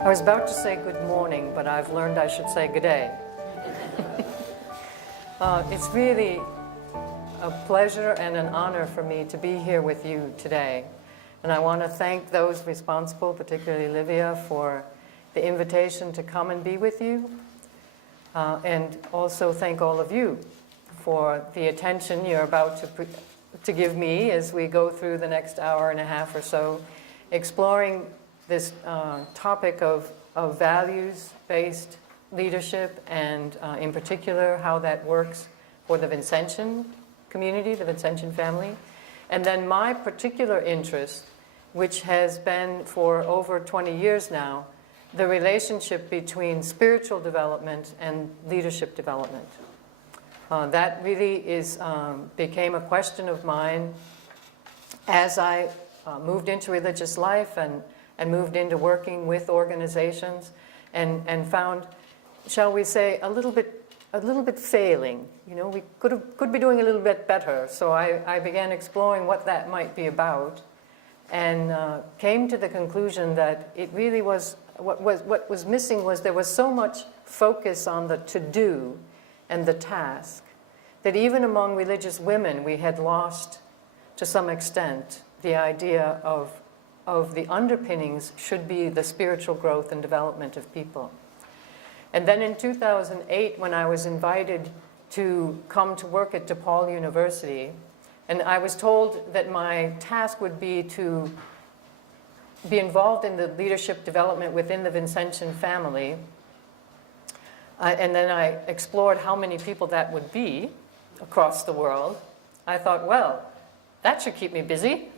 I was about to say good morning, but I've learned I should say good day. It's really a pleasure and an honor for me to be here with you today. And I want to thank those responsible, particularly Livia, for the invitation to come and be with you. And also thank all of you for the attention you're about to give me as we go through the next hour and a half or so, exploring this topic of values-based leadership and in particular how that works for the Vincentian community, the Vincentian family. And then my particular interest, which has been for over 20 years now, the relationship between spiritual development and leadership development. That really became a question of mine as I moved into religious life and moved into working with organizations and found, shall we say, a little bit failing. You know, we could be doing a little bit better. So I began exploring what that might be about, and came to the conclusion that it really was what was missing was there was so much focus on the to-do and the task that even among religious women we had lost to some extent the idea of the underpinnings should be the spiritual growth and development of people. And then in 2008, when I was invited to come to work at DePaul University, and I was told that my task would be to be involved in the leadership development within the Vincentian family, and then I explored how many people that would be across the world. I thought, well, that should keep me busy.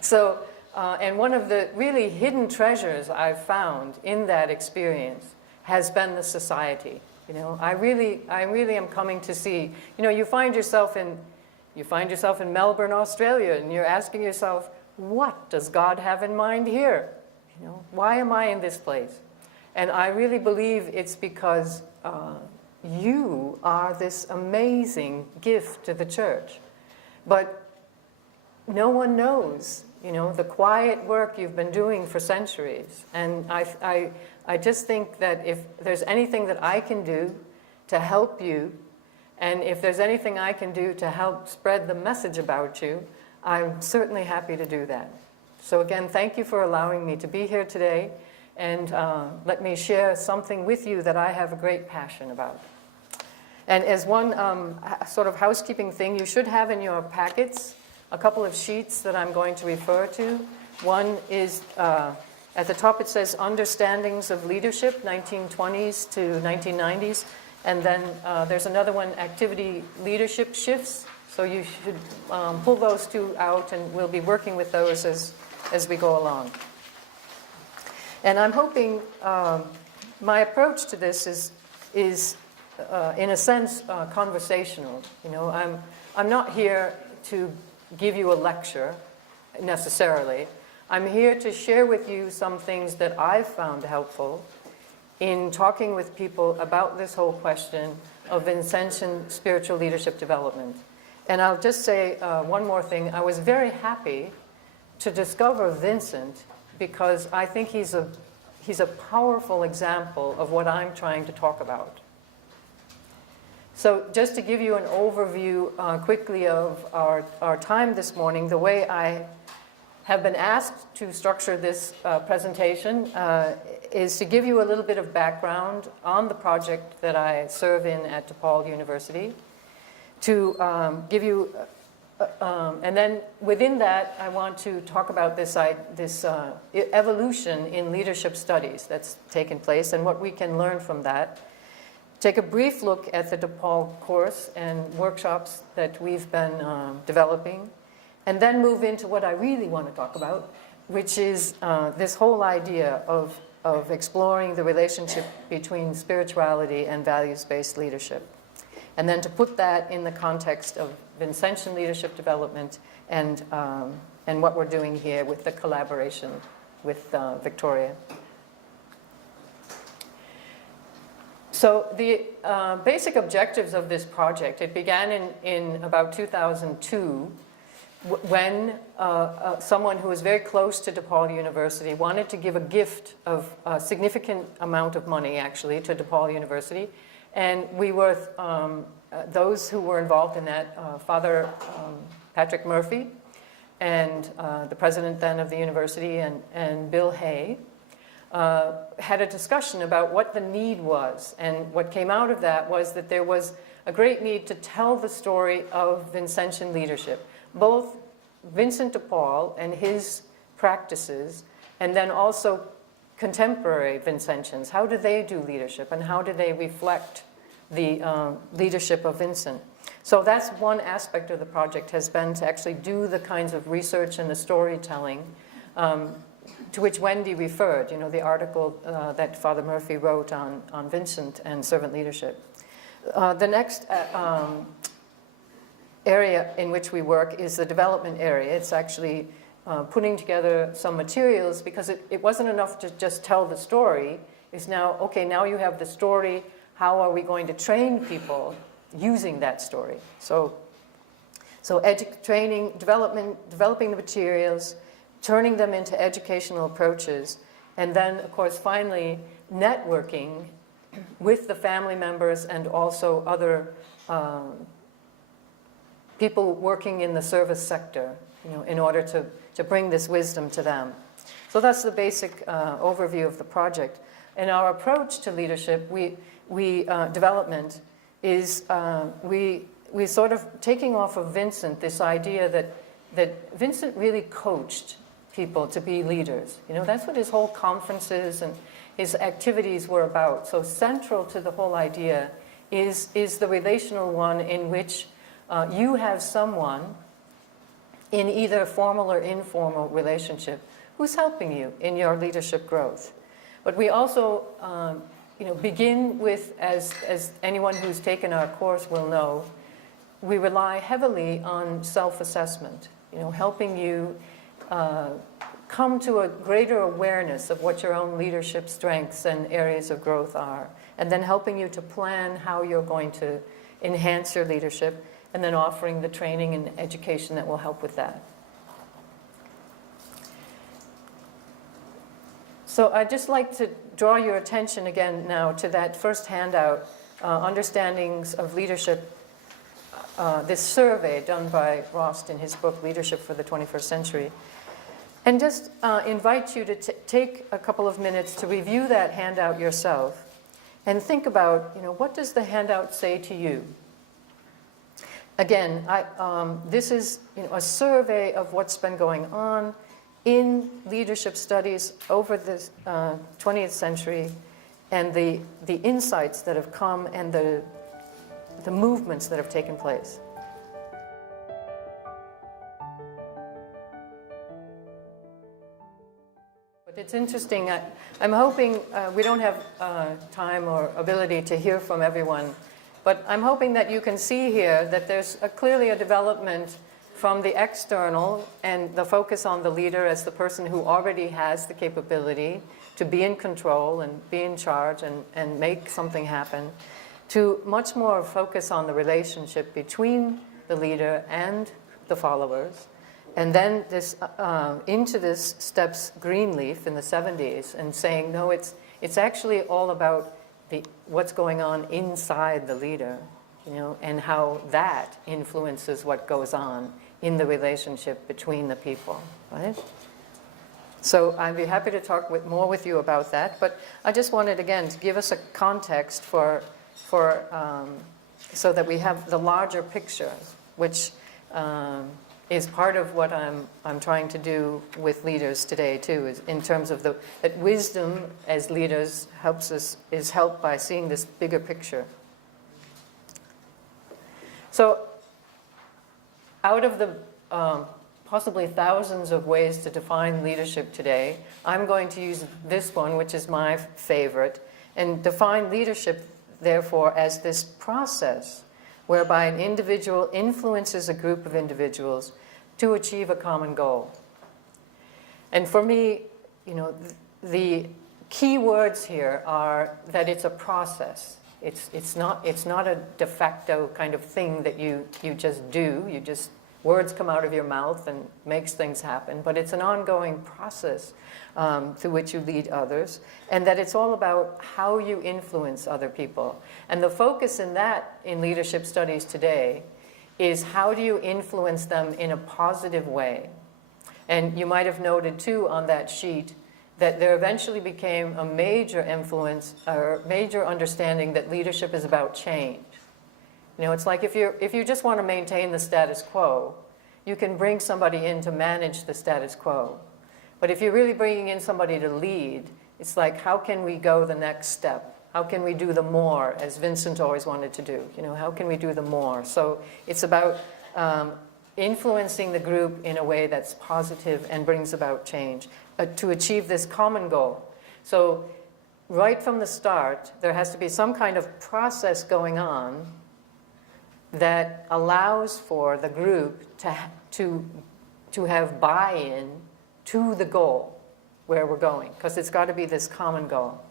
So, and one of the really hidden treasures I've found in that experience has been the society. You know, I really am coming to see. You know, you find yourself in Melbourne, Australia, and you're asking yourself, what does God have in mind here? You know, why am I in this place? And I really believe it's because you are this amazing gift to the church. But no one knows, you know, the quiet work you've been doing for centuries. And I just think that if there's anything that I can do to help you, and if there's anything I can do to help spread the message about you, I'm certainly happy to do that. So again, thank you for allowing me to be here today, and let me share something with you that I have a great passion about. And as one sort of housekeeping thing, you should have in your packets a couple of sheets that I'm going to refer to. One is, at the top it says Understandings of Leadership, 1920s to 1990s. And then there's another one, Activity Leadership Shifts. So you should pull those two out, and we'll be working with those as we go along. And I'm hoping my approach to this is in a sense, conversational. You know, I'm not here to give you a lecture, necessarily. I'm here to share with you some things that I've found helpful in talking with people about this whole question of Vincentian spiritual leadership development. And I'll just say one more thing. I was very happy to discover Vincent because I think he's a powerful example of what I'm trying to talk about. So just to give you an overview quickly of our time this morning, the way I have been asked to structure this presentation is to give you a little bit of background on the project that I serve in at DePaul University, to give you, and then within that I want to talk about this evolution in leadership studies that's taken place and what we can learn from that. Take a brief look at the DePaul course and workshops that we've been developing, and then move into what I really want to talk about, which is this whole idea of exploring the relationship between spirituality and values-based leadership. And then to put that in the context of Vincentian leadership development and what we're doing here with the collaboration with Victoria. So the basic objectives of this project, it began in about 2002 when someone who was very close to DePaul University wanted to give a gift of a significant amount of money, actually, to DePaul University. And we were, those who were involved in that, Father Patrick Murphy, and the president then of the university, and Bill Hay, had a discussion about what the need was. And what came out of that was that there was a great need to tell the story of Vincentian leadership, both Vincent de Paul and his practices, and then also contemporary Vincentians. How do they do leadership, and how do they reflect the leadership of Vincent? So that's one aspect of the project, has been to actually do the kinds of research and the storytelling to which Wendy referred, you know, the article that Father Murphy wrote on Vincent and servant leadership. The next area in which we work is the development area. It's actually putting together some materials, because it wasn't enough to just tell the story. It's now, okay, now you have the story, how are we going to train people using that story? So training, developing the materials, turning them into educational approaches, and then, of course, finally, networking with the family members and also other people working in the service sector, you know, in order to bring this wisdom to them. So that's the basic overview of the project. And our approach to leadership, development, is we sort of taking off of Vincent this idea that Vincent really coached people to be leaders. You know, that's what his whole conferences and his activities were about. So central to the whole idea is the relational one, in which you have someone in either formal or informal relationship who's helping you in your leadership growth. But we also begin with, as anyone who's taken our course will know, we rely heavily on self-assessment, you know, helping you come to a greater awareness of what your own leadership strengths and areas of growth are, and then helping you to plan how you're going to enhance your leadership, and then offering the training and education that will help with that. So I'd just like to draw your attention again now to that first handout, Understandings of Leadership, this survey done by Rost in his book, Leadership for the 21st Century. And just invite you to take a couple of minutes to review that handout yourself and think about, you know, what does the handout say to you? Again, this is, you know, a survey of what's been going on in leadership studies over the 20th century, and the insights that have come and the movements that have taken place. But it's interesting, I'm hoping, we don't have time or ability to hear from everyone, but I'm hoping that you can see here that there's clearly a development from the external and the focus on the leader as the person who already has the capability to be in control and be in charge and make something happen, to much more focus on the relationship between the leader and the followers. And then this, into this steps Greenleaf in the 70s, and saying, no, it's actually all about what's going on inside the leader, you know, and how that influences what goes on in the relationship between the people, right? So I'd be happy to talk more with you about that, but I just wanted, again, to give us a context so that we have the larger picture, which is part of what I'm trying to do with leaders today too, is in terms of that wisdom as leaders is helped by seeing this bigger picture. So out of the possibly thousands of ways to define leadership today, I'm going to use this one, which is my favorite, and define leadership, therefore, as this process whereby an individual influences a group of individuals to achieve a common goal. And for me, you know, the key words here are that it's a process. It's not a de facto kind of thing that you just do. You just words come out of your mouth and makes things happen, but it's an ongoing process through which you lead others, and that it's all about how you influence other people. And the focus in that, in leadership studies today, is how do you influence them in a positive way. And you might have noted too on that sheet that there eventually became a major influence or major understanding that leadership is about change. You know, it's like if you just want to maintain the status quo, you can bring somebody in to manage the status quo. But if you're really bringing in somebody to lead, it's like, how can we go the next step? How can we do the more, as Vincent always wanted to do? You know, how can we do the more? So it's about influencing the group in a way that's positive and brings about change to achieve this common goal. So right from the start, there has to be some kind of process going on that allows for the group to have buy-in to the goal where we're going, because it's got to be this common goal.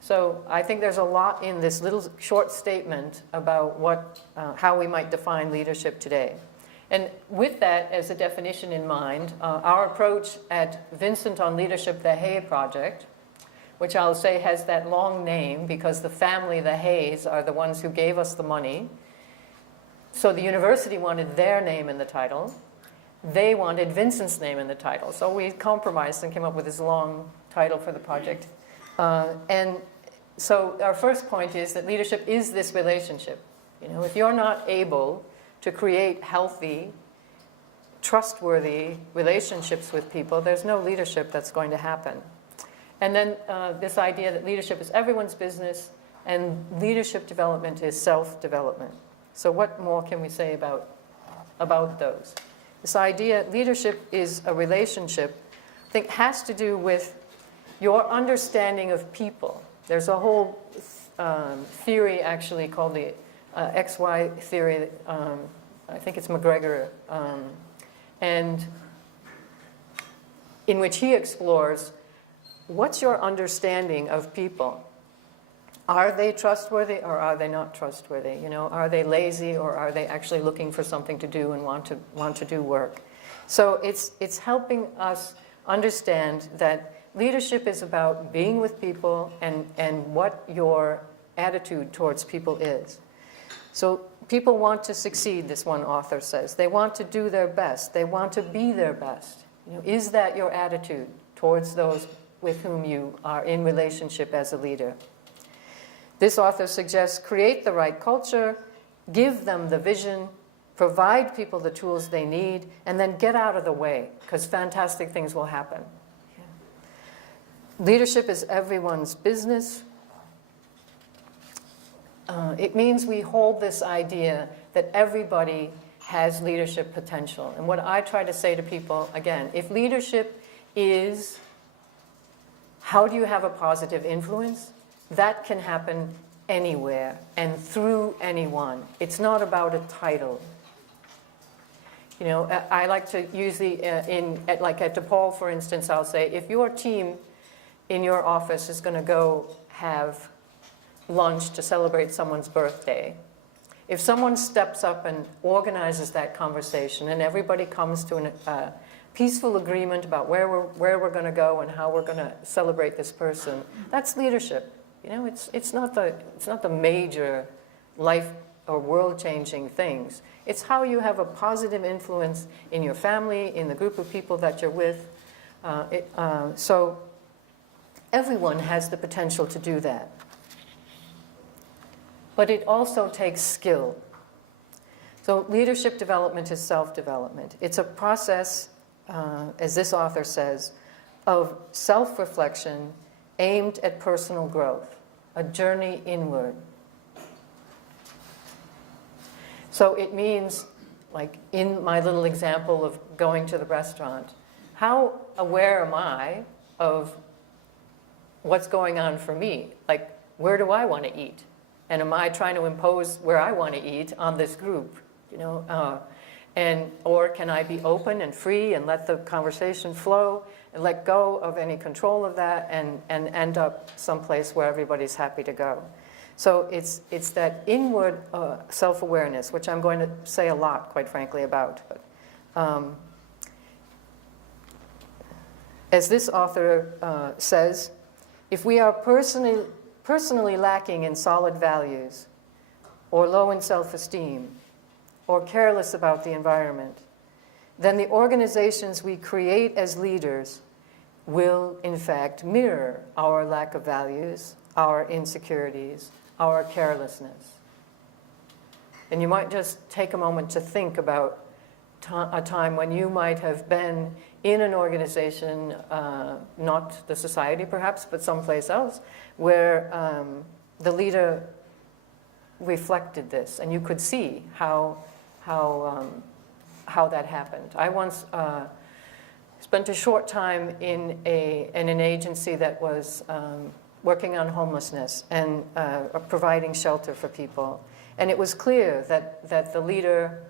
So I think there's a lot in this little short statement about how we might define leadership today. And with that as a definition in mind, our approach at Vincent on Leadership, the Hay Project, which I'll say has that long name because the family, the Hays, are the ones who gave us the money. So the university wanted their name in the title. They wanted Vincent's name in the title. So we compromised and came up with this long title for the project. And so our first point is that leadership is this relationship. You know, if you're not able to create healthy, trustworthy relationships with people, there's no leadership that's going to happen. And then this idea that leadership is everyone's business and leadership development is self-development. So what more can we say about those? This idea, leadership is a relationship, I think has to do with your understanding of people. There's a whole theory actually called the XY theory, I think it's McGregor, and in which he explores what's your understanding of people. Are they trustworthy or are they not trustworthy? You know, are they lazy or are they actually looking for something to do and want to do work? So it's helping us understand that leadership is about being with people and what your attitude towards people is. So people want to succeed, this one author says. They want to do their best. They want to be their best. You know, is that your attitude towards those with whom you are in relationship as a leader? This author suggests create the right culture, give them the vision, provide people the tools they need, and then get out of the way, because fantastic things will happen. Yeah. Leadership is everyone's business. It means we hold this idea that everybody has leadership potential. And what I try to say to people, again, if leadership is how do you have a positive influence, that can happen anywhere and through anyone. It's not about a title. You know, I like to use like at DePaul, for instance, I'll say, if your team in your office is going to go have lunch to celebrate someone's birthday, if someone steps up and organizes that conversation and everybody comes to a peaceful agreement about where we're going to go and how we're going to celebrate this person, that's leadership. You know, it's not the major life or world-changing things. It's how you have a positive influence in your family, in the group of people that you're with. So everyone has the potential to do that. But it also takes skill. So leadership development is self-development. It's a process, as this author says, of self-reflection aimed at personal growth, a journey inward. So it means, like in my little example of going to the restaurant, how aware am I of what's going on for me? Like, where do I want to eat? And am I trying to impose where I want to eat on this group? You know, or can I be open and free and let the conversation flow and let go of any control of that and end up someplace where everybody's happy to go? So it's that inward self-awareness, which I'm going to say a lot, quite frankly, about. As this author says, if we are personally lacking in solid values, or low in self-esteem, or careless about the environment, then the organizations we create as leaders will, in fact, mirror our lack of values, our insecurities, our carelessness. And you might just take a moment to think about a time when you might have been in an organization, not the society perhaps, but someplace else, where the leader reflected this, and you could see how that happened. I once spent a short time in an agency that was working on homelessness and providing shelter for people. And it was clear that the leader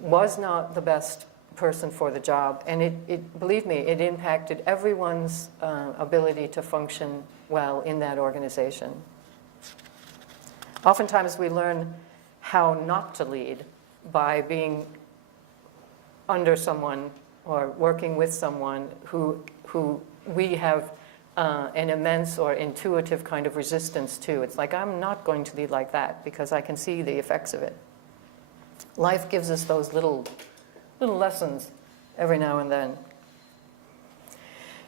was not the best person for the job. And it believe me, it impacted everyone's ability to function well in that organization. Oftentimes we learn how not to lead by being under someone or working with someone who we have an immense or intuitive kind of resistance to. It's like, I'm not going to lead like that because I can see the effects of it. Life gives us those little lessons every now and then.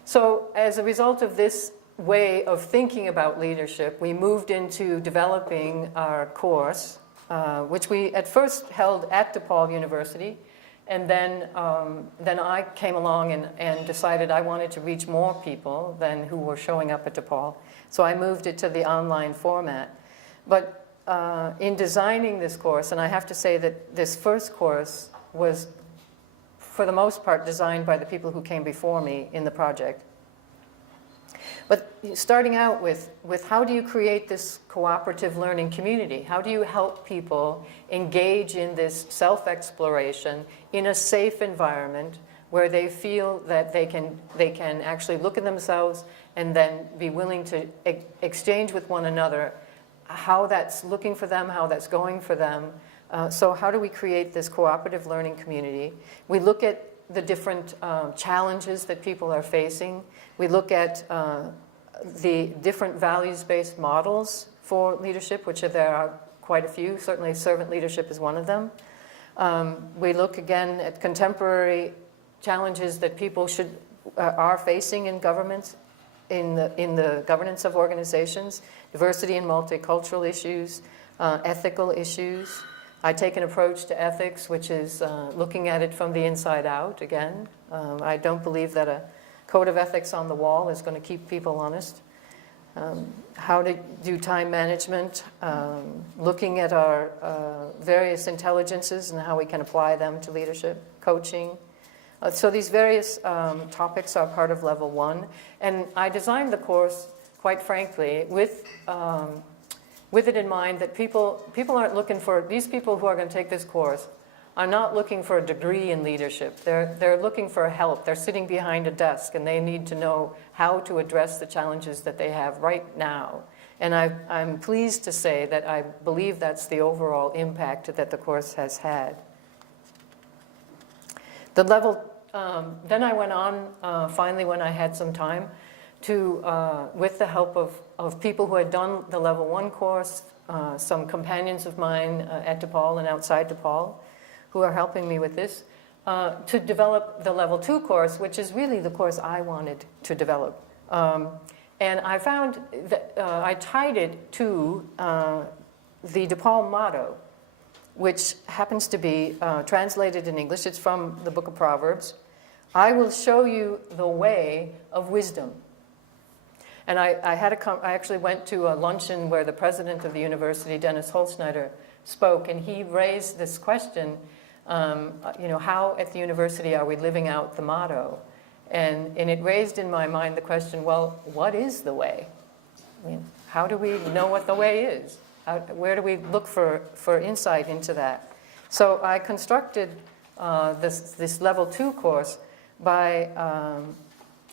So as a result of this way of thinking about leadership, we moved into developing our course, which we at first held at DePaul University. And then I came along and decided I wanted to reach more people than who were showing up at DePaul. So I moved it to the online format. But in designing this course, and I have to say that this first course was, for the most part, designed by the people who came before me in the project. But starting out with how do you create this cooperative learning community? How do you help people engage in this self-exploration in a safe environment where they feel that they can actually look at themselves and then be willing to exchange with one another how that's looking for them, how that's going for them. So how do we create this cooperative learning community? We look at the different challenges that people are facing. We look at the different values-based models for leadership, which there are quite a few. Certainly servant leadership is one of them. We look again at contemporary challenges that people are facing in governments, in the governance of organizations, diversity and multicultural issues, ethical issues. I take an approach to ethics, which is looking at it from the inside out again. I don't believe that a code of ethics on the wall is going to keep people honest. How to do time management, looking at our various intelligences and how we can apply them to leadership, coaching. So these various topics are part of level 1. And I designed the course, quite frankly, with it in mind that people aren't looking for, these people who are going to take this course are not looking for a degree in leadership. They're looking for help. They're sitting behind a desk and they need to know how to address the challenges that they have right now. And I'm pleased to say that I believe that's the overall impact that the course has had. The level, then I went on, finally when I had some time, to, with the help of people who had done the level 1 course, some companions of mine at DePaul and outside DePaul, who are helping me with this, to develop the level 2 course, which is really the course I wanted to develop. And I found that I tied it to the DePaul motto, which happens to be translated in English. It's from the book of Proverbs. I will show you the way of wisdom. And I actually went to a luncheon where the president of the university, Dennis Holzschneider, spoke, and he raised this question, how at the university are we living out the motto? And it raised in my mind the question, well, what is the way? I mean, how do we know what the way is? Where do we look for insight into that? So I constructed this level 2 course by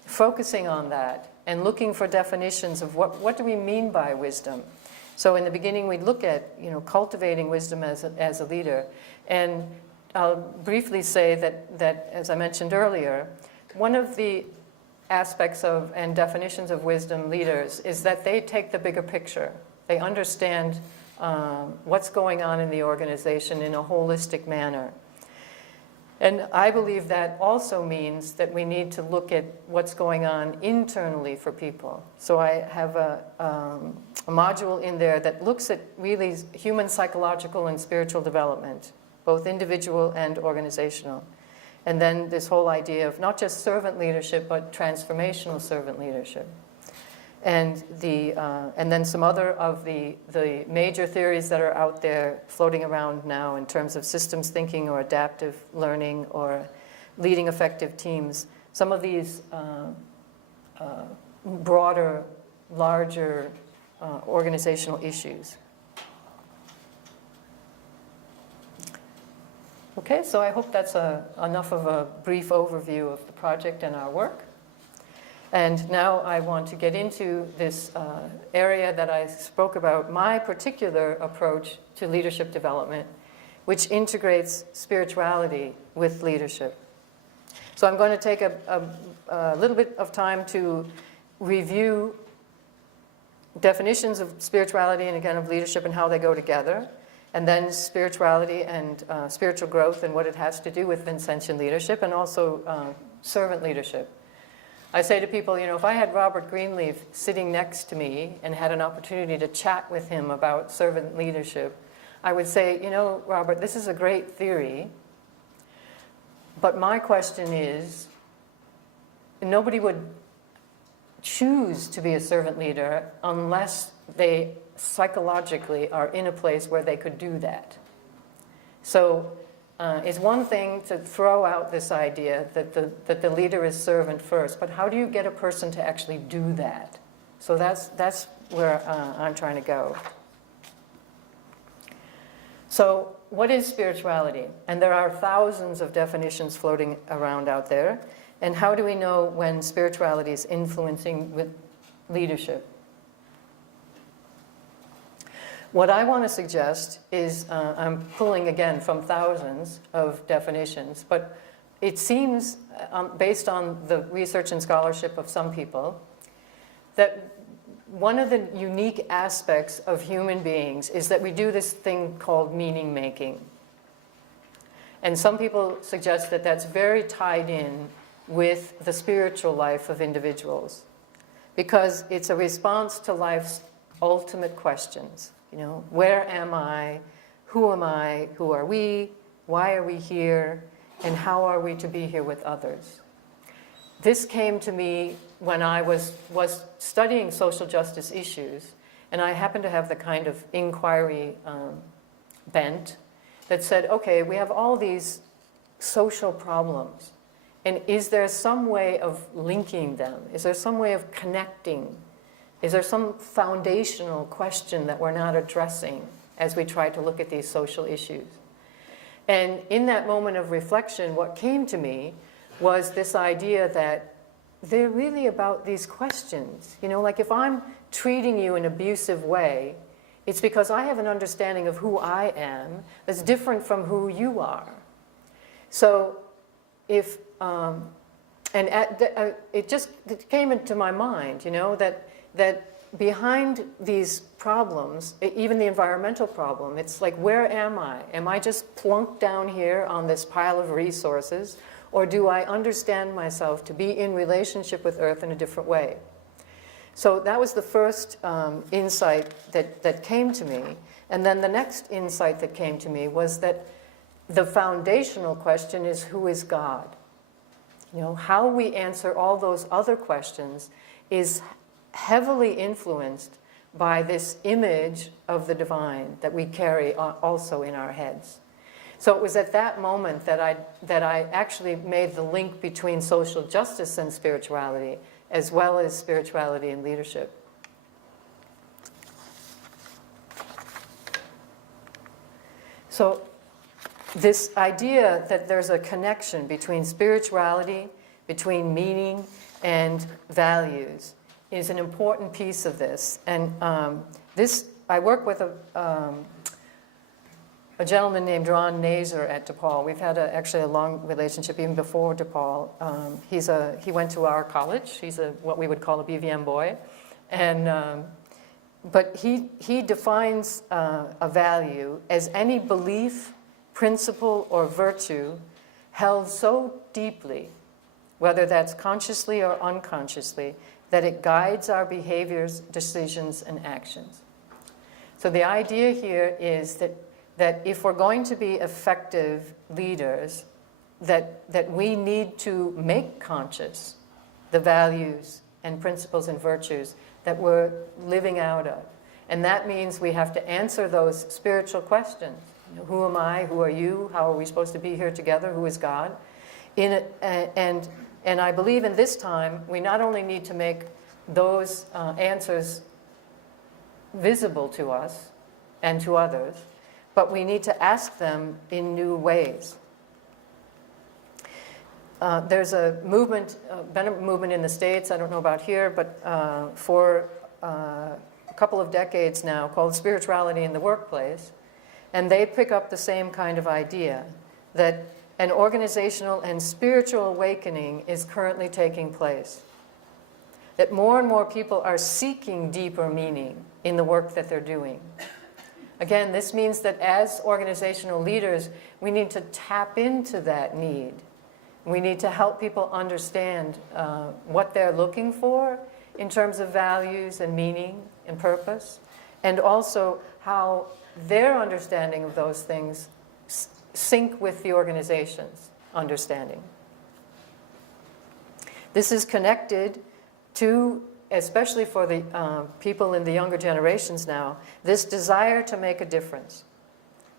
focusing on that and looking for definitions of what do we mean by wisdom. So in the beginning, we look at, cultivating wisdom as a leader. And I'll briefly say that, as I mentioned earlier, one of the aspects of and definitions of wisdom leaders is that they take the bigger picture. They understand what's going on in the organization in a holistic manner. And I believe that also means that we need to look at what's going on internally for people. So I have a module in there that looks at really human psychological and spiritual development, both individual and organizational. And then this whole idea of not just servant leadership, but transformational servant leadership. And then some other of the major theories that are out there floating around now in terms of systems thinking or adaptive learning or leading effective teams. Some of these broader, larger organizational issues. Okay, so I hope that's enough of a brief overview of the project and our work. And now I want to get into this area that I spoke about, my particular approach to leadership development, which integrates spirituality with leadership. So I'm going to take a little bit of time to review definitions of spirituality and again of leadership and how they go together, and then spirituality and spiritual growth and what it has to do with Vincentian leadership and also servant leadership. I say to people, if I had Robert Greenleaf sitting next to me and had an opportunity to chat with him about servant leadership, I would say, Robert, this is a great theory, but my question is, nobody would choose to be a servant leader unless they psychologically are in a place where they could do that. So it's one thing to throw out this idea that the leader is servant first, but how do you get a person to actually do that? So that's where I'm trying to go. So what is spirituality? And there are thousands of definitions floating around out there. And how do we know when spirituality is influencing with leadership? What I want to suggest is, I'm pulling again from thousands of definitions, but it seems, based on the research and scholarship of some people, that one of the unique aspects of human beings is that we do this thing called meaning making. And some people suggest that that's very tied in with the spiritual life of individuals, because it's a response to life's ultimate questions. Where am I? Who am I? Who are we? Why are we here? And how are we to be here with others? This came to me when I was studying social justice issues, and I happened to have the kind of inquiry bent that said, okay, we have all these social problems, and is there some way of linking them? Is there some way of connecting? Is there some foundational question that we're not addressing as we try to look at these social issues? And in that moment of reflection, what came to me was this idea that they're really about these questions. Like if I'm treating you in an abusive way, it's because I have an understanding of who I am that's different from who you are. So if, it came into my mind, that behind these problems, even the environmental problem, it's like, where am I? Am I just plunked down here on this pile of resources? Or do I understand myself to be in relationship with Earth in a different way? So that was the first insight that came to me. And then the next insight that came to me was that the foundational question is, who is God? How we answer all those other questions is heavily influenced by this image of the divine that we carry also in our heads. So it was at that moment that I actually made the link between social justice and spirituality, as well as spirituality and leadership. So this idea that there's a connection between spirituality, between meaning and values, is an important piece of this. And this I work with a gentleman named Ron Nazer at DePaul. We've had actually a long relationship even before DePaul. He went to our college. He's what we would call a BVM boy. But he defines a value as any belief, principle, or virtue held so deeply, whether that's consciously or unconsciously, that it guides our behaviors, decisions, and actions. So the idea here is that if we're going to be effective leaders, that we need to make conscious the values and principles and virtues that we're living out of. And that means we have to answer those spiritual questions. You know, who am I? Who are you? How are we supposed to be here together? Who is God? And I believe in this time, we not only need to make those answers visible to us and to others, but we need to ask them in new ways. There's a movement, been a movement in the States, I don't know about here, but for a couple of decades now, called Spirituality in the Workplace. And they pick up the same kind of idea, that an organizational and spiritual awakening is currently taking place. That more and more people are seeking deeper meaning in the work that they're doing. Again, this means that as organizational leaders, we need to tap into that need. We need to help people understand what they're looking for in terms of values and meaning and purpose, and also how their understanding of those things sync with the organization's understanding. This is connected to, especially for the people in the younger generations now, this desire to make a difference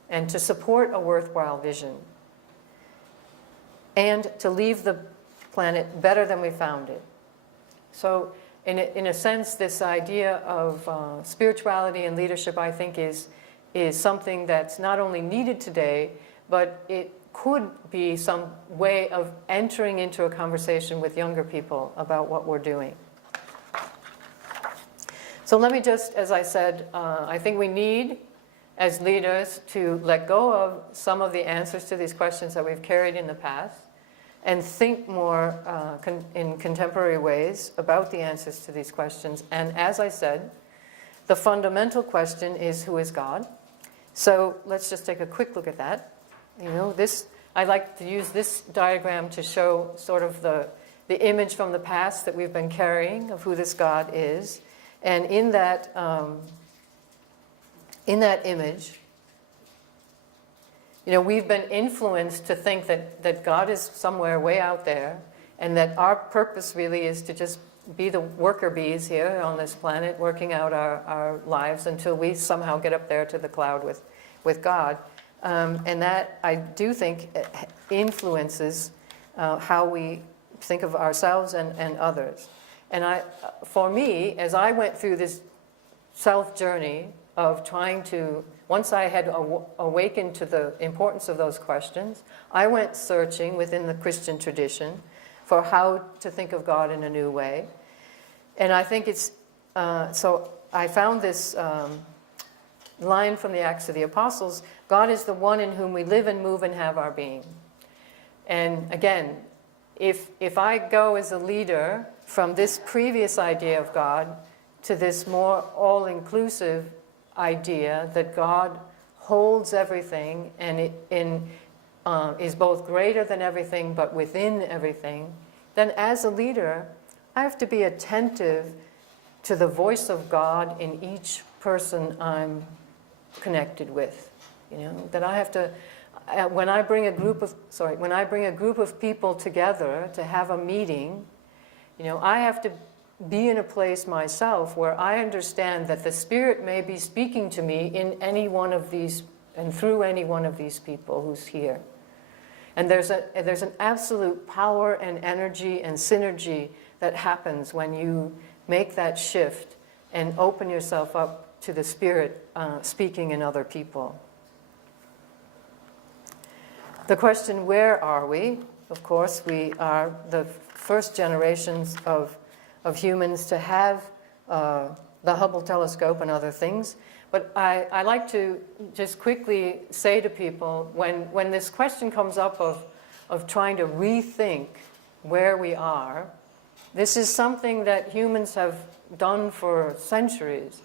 and to support a worthwhile vision and to leave the planet better than we found it. So in a sense, this idea of spirituality and leadership, I think, is something that's not only needed today, but it could be some way of entering into a conversation with younger people about what we're doing. So let me just, as I said, I think we need, as leaders, to let go of some of the answers to these questions that we've carried in the past and think more in contemporary ways about the answers to these questions. And as I said, the fundamental question is, who is God? So let's just take a quick look at that. You know, I like to use this diagram to show sort of the image from the past that we've been carrying of who this God is. And in that image, you know, we've been influenced to think that God is somewhere way out there, and that our purpose really is to just be the worker bees here on this planet, working out our lives until we somehow get up there to the cloud with God. And that, I do think, influences how we think of ourselves and others. And for me, as I went through this self-journey of trying to, once I had awakened to the importance of those questions, I went searching within the Christian tradition for how to think of God in a new way. And I think it's, so I found this line from the Acts of the Apostles: God is the one in whom we live and move and have our being. And again, if I go as a leader from this previous idea of God to this more all-inclusive idea that God holds everything and is both greater than everything but within everything, then as a leader, I have to be attentive to the voice of God in each person I'm connected with. You know, that I have to, when I bring a group of people together to have a meeting, you know, I have to be in a place myself where I understand that the Spirit may be speaking to me in any one of these and through any one of these people who's here. And there's an absolute power and energy and synergy that happens when you make that shift and open yourself up to the Spirit speaking in other people. The question, where are we? Of course, we are the first generations of humans to have the Hubble telescope and other things. But I like to just quickly say to people, when this question comes up of trying to rethink where we are, this is something that humans have done for centuries.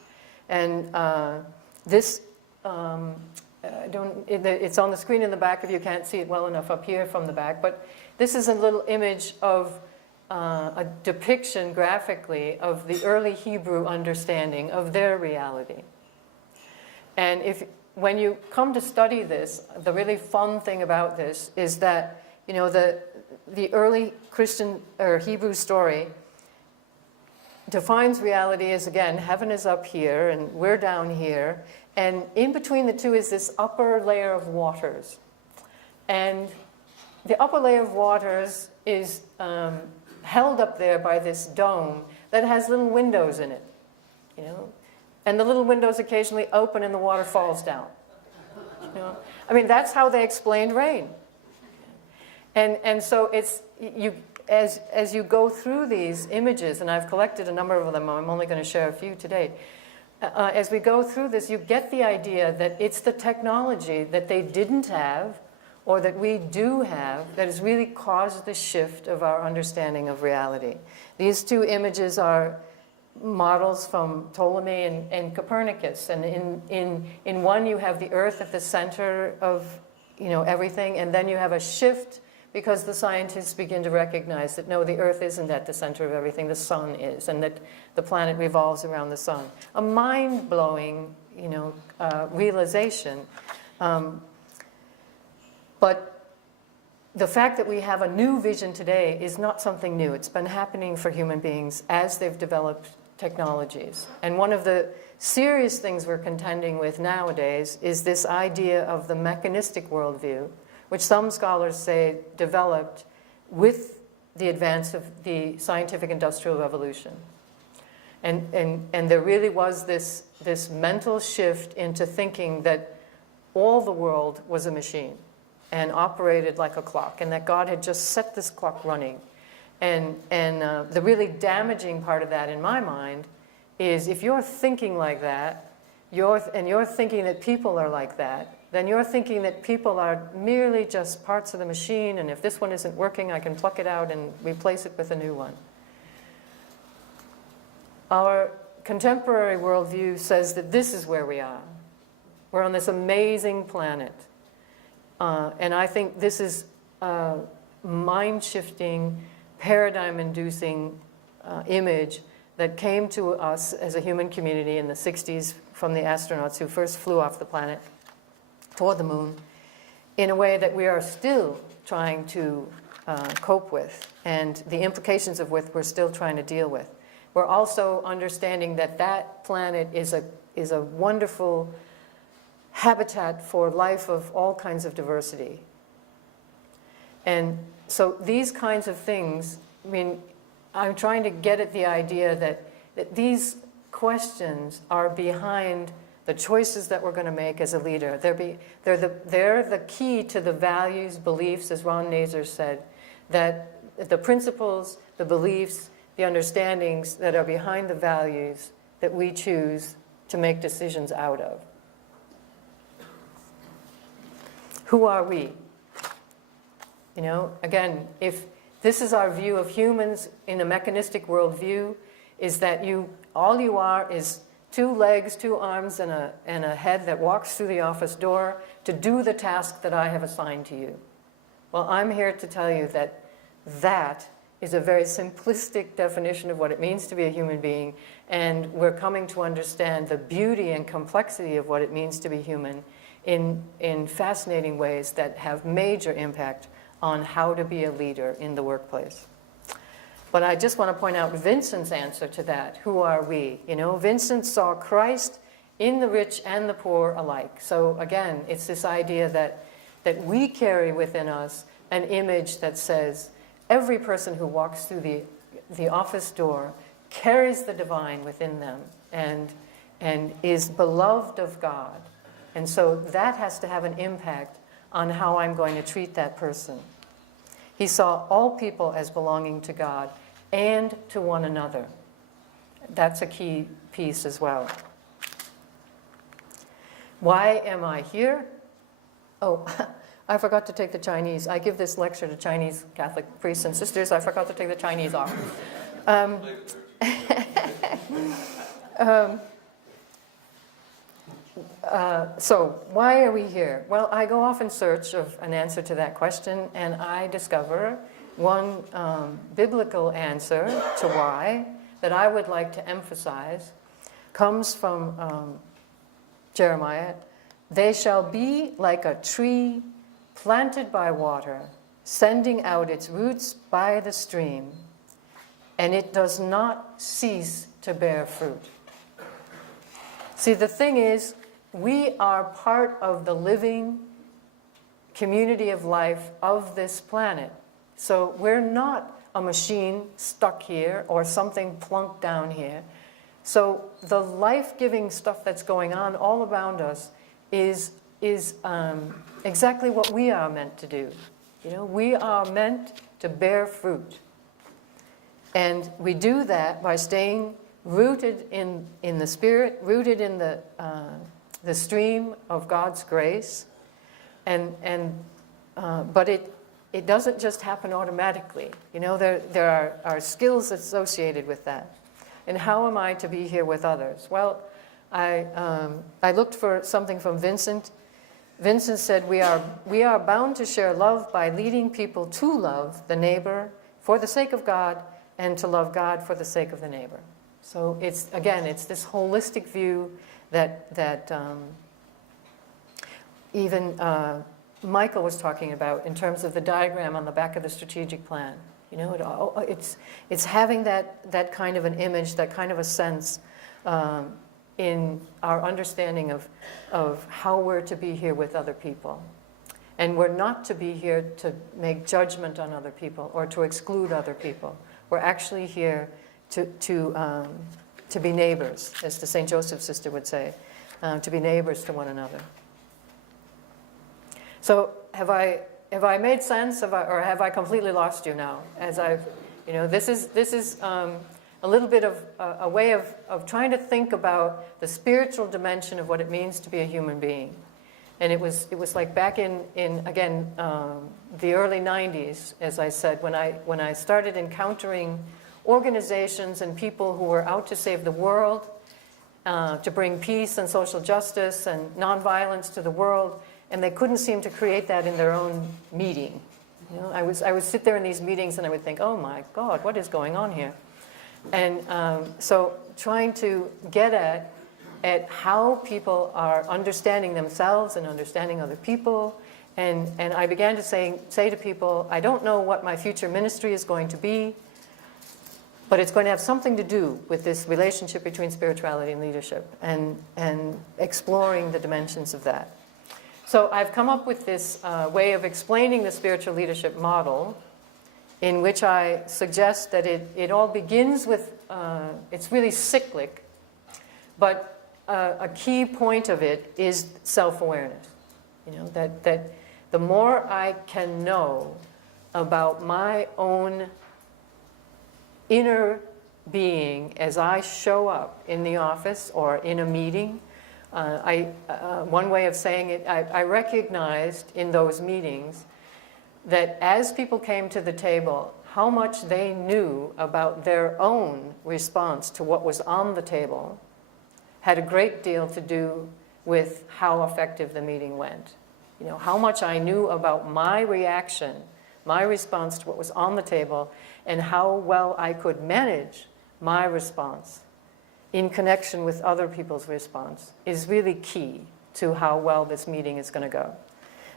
And this, it's on the screen in the back if you can't see it well enough up here from the back, but this is a little image of a depiction graphically of the early Hebrew understanding of their reality. And when you come to study this, the really fun thing about this is that, you know, the early Christian or Hebrew story defines reality as, again, heaven is up here and we're down here, and in between the two is this upper layer of waters. And the upper layer of waters is held up there by this dome that has little windows in it, you know, and the little windows occasionally open and the water falls down. You know? I mean, that's how they explained rain. And so it's, as you go through these images, and I've collected a number of them, I'm only going to share a few today. As we go through this, you get the idea that it's the technology that they didn't have, or that we do have, that has really caused the shift of our understanding of reality. These two images are models from Ptolemy and Copernicus, and in one you have the Earth at the center of, you know, everything, and then you have a shift because the scientists begin to recognize that no, the Earth isn't at the center of everything, the sun is, and that the planet revolves around the sun. A mind-blowing, you know, realization. But the fact that we have a new vision today is not something new. It's been happening for human beings as they've developed technologies. And one of the serious things we're contending with nowadays is this idea of the mechanistic worldview, which some scholars say developed with the advance of the scientific industrial revolution. And there really was this mental shift into thinking that all the world was a machine and operated like a clock, and that God had just set this clock running. And the really damaging part of that in my mind is if you're thinking like that, you're thinking that people are like that, then you're thinking that people are merely just parts of the machine, and if this one isn't working, I can pluck it out and replace it with a new one. Our contemporary worldview says that this is where we are. We're on this amazing planet. And I think this is a mind-shifting, paradigm-inducing image that came to us as a human community in the 60s from the astronauts who first flew off the planet toward the moon, in a way that we are still trying to cope with, and the implications of which we're still trying to deal with. We're also understanding that that planet is a wonderful habitat for life of all kinds of diversity. And so these kinds of things, I mean, I'm trying to get at the idea that these questions are behind the choices that we're going to make as a leader. They're the key to the values, beliefs, as Ron Nazer said, that the principles, the beliefs, the understandings that are behind the values that we choose to make decisions out of. Who are we? You know, again, if this is our view of humans in a mechanistic worldview, is that all you are is 2 legs, 2 arms, and a head that walks through the office door to do the task that I have assigned to you. Well, I'm here to tell you that that is a very simplistic definition of what it means to be a human being, and we're coming to understand the beauty and complexity of what it means to be human in fascinating ways that have major impact on how to be a leader in the workplace. But I just want to point out Vincent's answer to that. Who are we? You know, Vincent saw Christ in the rich and the poor alike. So again, it's this idea that we carry within us an image that says every person who walks through the office door carries the divine within them and is beloved of God. And so that has to have an impact on how I'm going to treat that person. He saw all people as belonging to God and to one another. That's a key piece as well. Why am I here? Oh, I forgot to take the Chinese. I give this lecture to Chinese Catholic priests and sisters. I forgot to take the Chinese off. So why are we here? Well, I go off in search of an answer to that question, and I discover one biblical answer to why that I would like to emphasize comes from Jeremiah. They shall be like a tree planted by water, sending out its roots by the stream, and it does not cease to bear fruit. See, the thing is, we are part of the living community of life of this planet. So we're not a machine stuck here or something plunked down here. So the life-giving stuff that's going on all around us is exactly what we are meant to do. You know, we are meant to bear fruit. And we do that by staying rooted in the Spirit, rooted in the stream of God's grace. But it doesn't just happen automatically. You know, there are skills associated with that. And how am I to be here with others? Well, I looked for something from Vincent. Vincent said, we are bound to share love by leading people to love the neighbor for the sake of God and to love God for the sake of the neighbor. So it's this holistic view that even Michael was talking about in terms of the diagram on the back of the strategic plan. You know, it's having that kind of an image, that kind of a sense in our understanding of how we're to be here with other people. And we're not to be here to make judgment on other people or to exclude other people. We're actually here to be neighbors, as the St. Joseph sister would say, to be neighbors to one another. So have I made sense, or have I completely lost you now? As this is a little bit of a way of trying to think about the spiritual dimension of what it means to be a human being. And it was like back in the early 90s, as I said, when I started encountering organizations and people who were out to save the world, to bring peace and social justice and nonviolence to the world, and they couldn't seem to create that in their own meeting. You know, I would sit there in these meetings and I would think, oh my God, what is going on here? And so trying to get at how people are understanding themselves and understanding other people. And I began to say to people, I don't know what my future ministry is going to be, but it's going to have something to do with this relationship between spirituality and leadership and exploring the dimensions of that. So I've come up with this way of explaining the spiritual leadership model, in which I suggest that it all begins with, it's really cyclic, but a key point of it is self-awareness. You know, that the more I can know about my own inner being as I show up in the office or in a meeting, one way of saying it, I recognized in those meetings that as people came to the table, how much they knew about their own response to what was on the table had a great deal to do with how effective the meeting went. You know, how much I knew about my reaction, my response to what was on the table, and how well I could manage my response in connection with other people's response is really key to how well this meeting is going to go.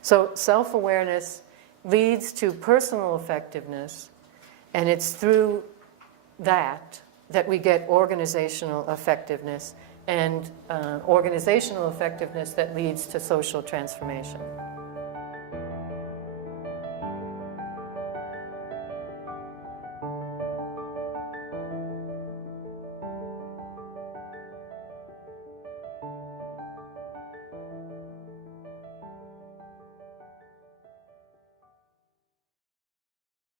So self-awareness leads to personal effectiveness, and it's through that we get organizational effectiveness, and organizational effectiveness that leads to social transformation.